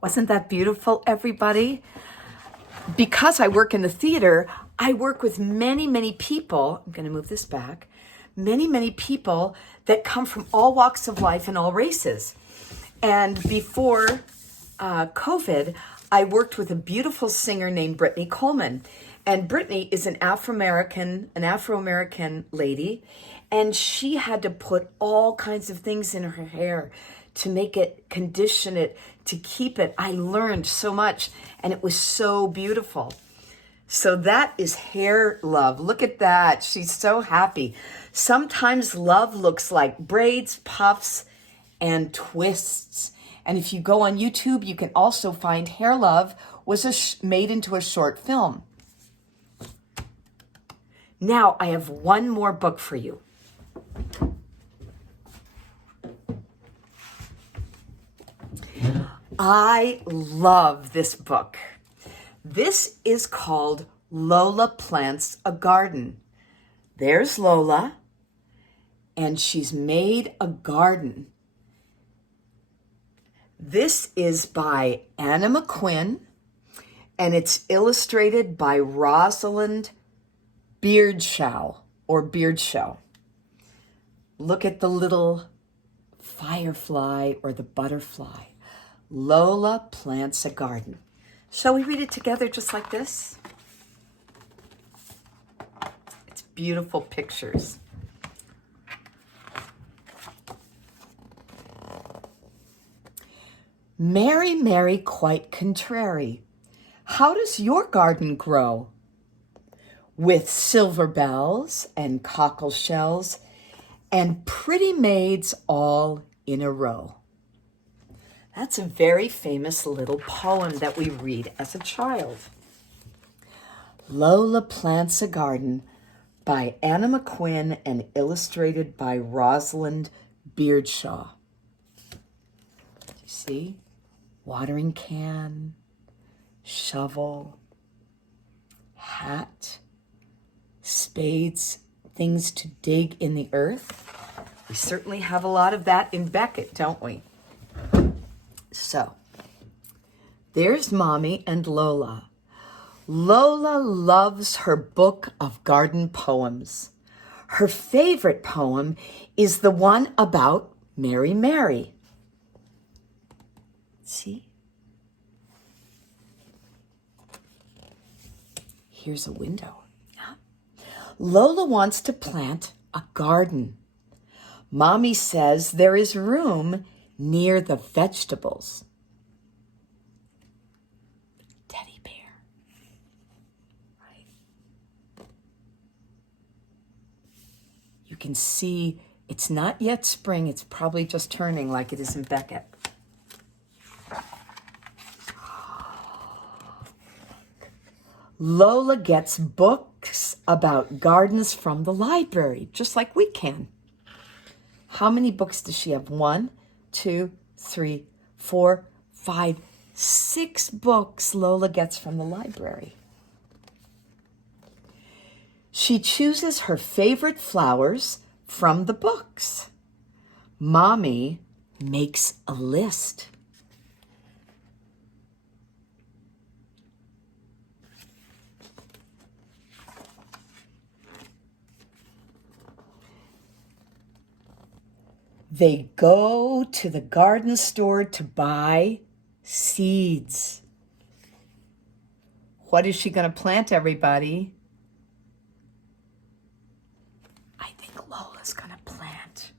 Wasn't that beautiful, everybody? Because I work in the theater, I work with many, many people. I'm going to move this back. Many, many people that come from all walks of life and all races. And before COVID, I worked with a beautiful singer named Brittany Coleman. And Brittany is an Afro-American lady. And she had to put all kinds of things in her hair to make it, condition it, to keep it. I learned so much, and it was so beautiful. So that is hair love. Look at that. She's so happy. Sometimes love looks like braids, puffs, and twists. And if you go on YouTube, you can also find Hair Love was made into a short film. Now I have one more book for you. I love this book. This is called Lola Plants a Garden. There's Lola, and she's made a garden. This is by Anna McQuinn, and it's illustrated by Rosalind Beardshaw. Look at the little firefly or the butterfly. Lola Plants a Garden. Shall we read it together just like this? It's beautiful pictures. Mary, Mary, quite contrary, how does your garden grow? With silver bells and cockle shells and pretty maids all in a row. That's a very famous little poem that we read as a child. Lola Plants a Garden by Anna McQuinn and illustrated by Rosalind Beardshaw. You see? Watering can, shovel, hat, spades, things to dig in the earth. We certainly have a lot of that in Becket, don't we? So, there's Mommy and Lola. Lola loves her book of garden poems. Her favorite poem is the one about Mary, Mary. See? Here's a window. Yeah. Lola wants to plant a garden. Mommy says there is room near the vegetables. Teddy bear. Right? You can see it's not yet spring. It's probably just turning like it is in Becket. Lola gets books about gardens from the library, just like we can. How many books does she have? 1, 2, 3, 4, 5, 6 books Lola gets from the library. She chooses her favorite flowers from the books. Mommy makes a list. They go to the garden store to buy seeds. What is she going to plant, everybody? I think Lola's going to plant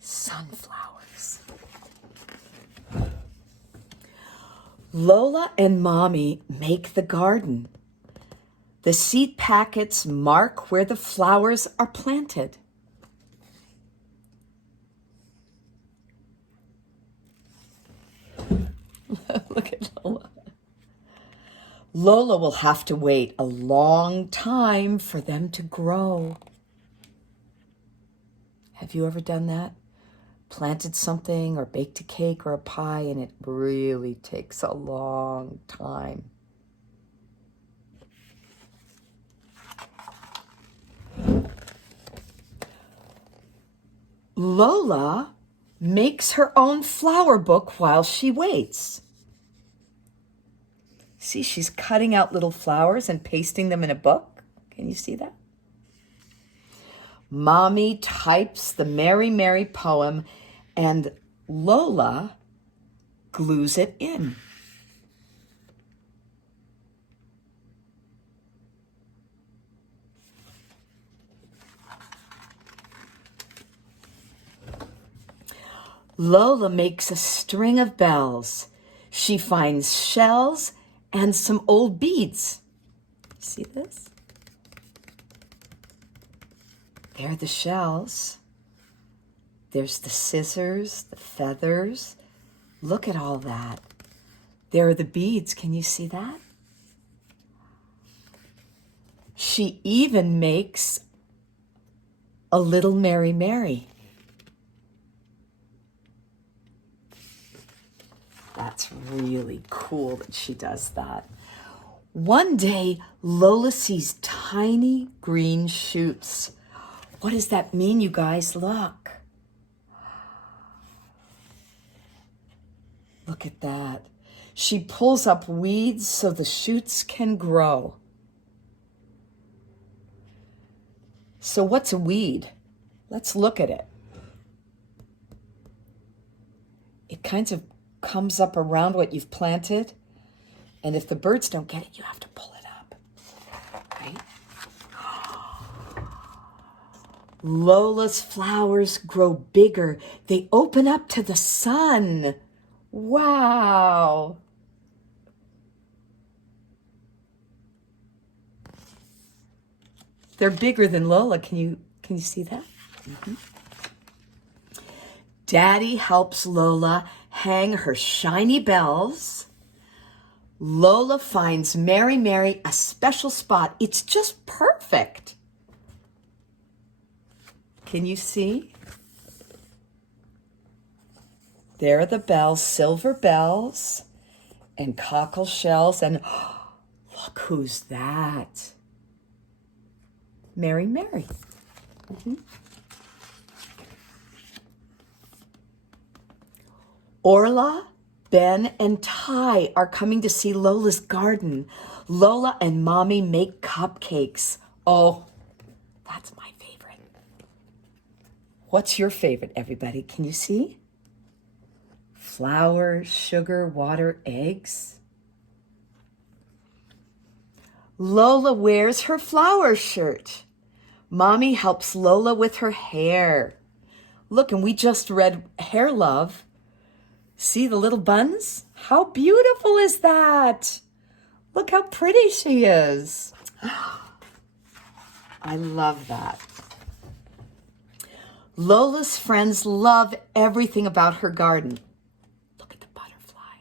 sunflowers. Lola and Mommy make the garden. The seed packets mark where the flowers are planted. Look at Lola. Lola will have to wait a long time for them to grow. Have you ever done that? Planted something or baked a cake or a pie and it really takes a long time. Lola makes her own flower book while she waits. See, she's cutting out little flowers and pasting them in a book. Can you see that? Mommy types the Mary Mary poem and Lola glues it in. Lola makes a string of bells. She finds shells and some old beads. See this? There are the shells. There's the scissors, the feathers. Look at all that. There are the beads. Can you see that? She even makes a little Mary Mary. That's really cool that she does that. One day, Lola sees tiny green shoots. What does that mean, you guys? Look. Look at that. She pulls up weeds so the shoots can grow. So what's a weed? Let's look at it. It kind of comes up around what you've planted, and if the birds don't get it, you have to pull it up, right? Lola's flowers grow bigger. They open up to the sun. Wow. They're bigger than Lola. Can you see that? Mm-hmm. Daddy helps Lola hang her shiny bells. Lola finds Mary Mary a special spot. It's just perfect. Can you see? There are the bells, silver bells and cockle shells. And look who's that. Mary Mary. Mm-hmm. Orla, Ben, and Ty are coming to see Lola's garden. Lola and Mommy make cupcakes. Oh, that's my favorite. What's your favorite, everybody? Can you see? Flour, sugar, water, eggs. Lola wears her flower shirt. Mommy helps Lola with her hair. Look, and we just read Hair Love. See the little buns? How beautiful is that? Look how pretty she is. I love that. Lola's friends love everything about her garden. Look at the butterfly.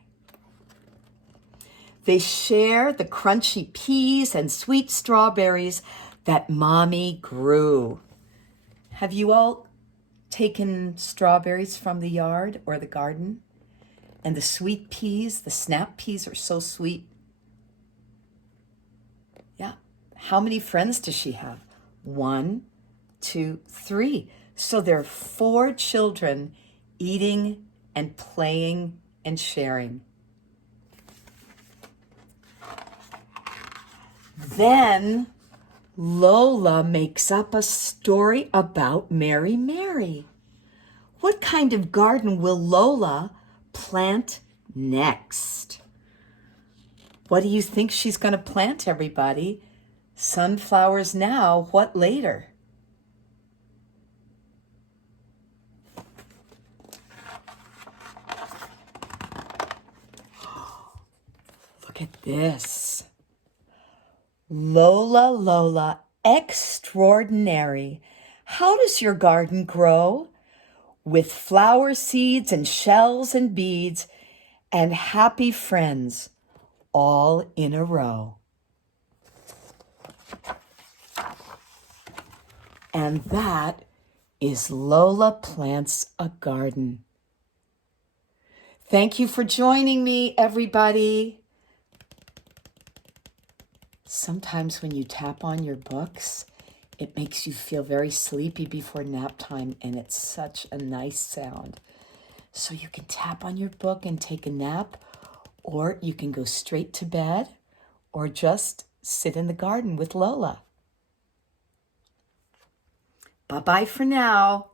They share the crunchy peas and sweet strawberries that Mommy grew. Have you all taken strawberries from the yard or the garden? And the sweet peas, the snap peas are so sweet. Yeah. How many friends does she have? 1, 2, 3. So there are 4 children eating and playing and sharing. Then Lola makes up a story about Mary Mary. What kind of garden will Lola plant next? What do you think she's going to plant, everybody? Sunflowers now, what later? Look at this. Lola, Lola, extraordinary. How does your garden grow? With flower seeds and shells and beads and happy friends all in a row. And that is Lola Plants a Garden. Thank you for joining me, everybody. Sometimes when you tap on your books, it makes you feel very sleepy before nap time, and it's such a nice sound. So you can tap on your book and take a nap, or you can go straight to bed, or just sit in the garden with Lola. Bye-bye for now.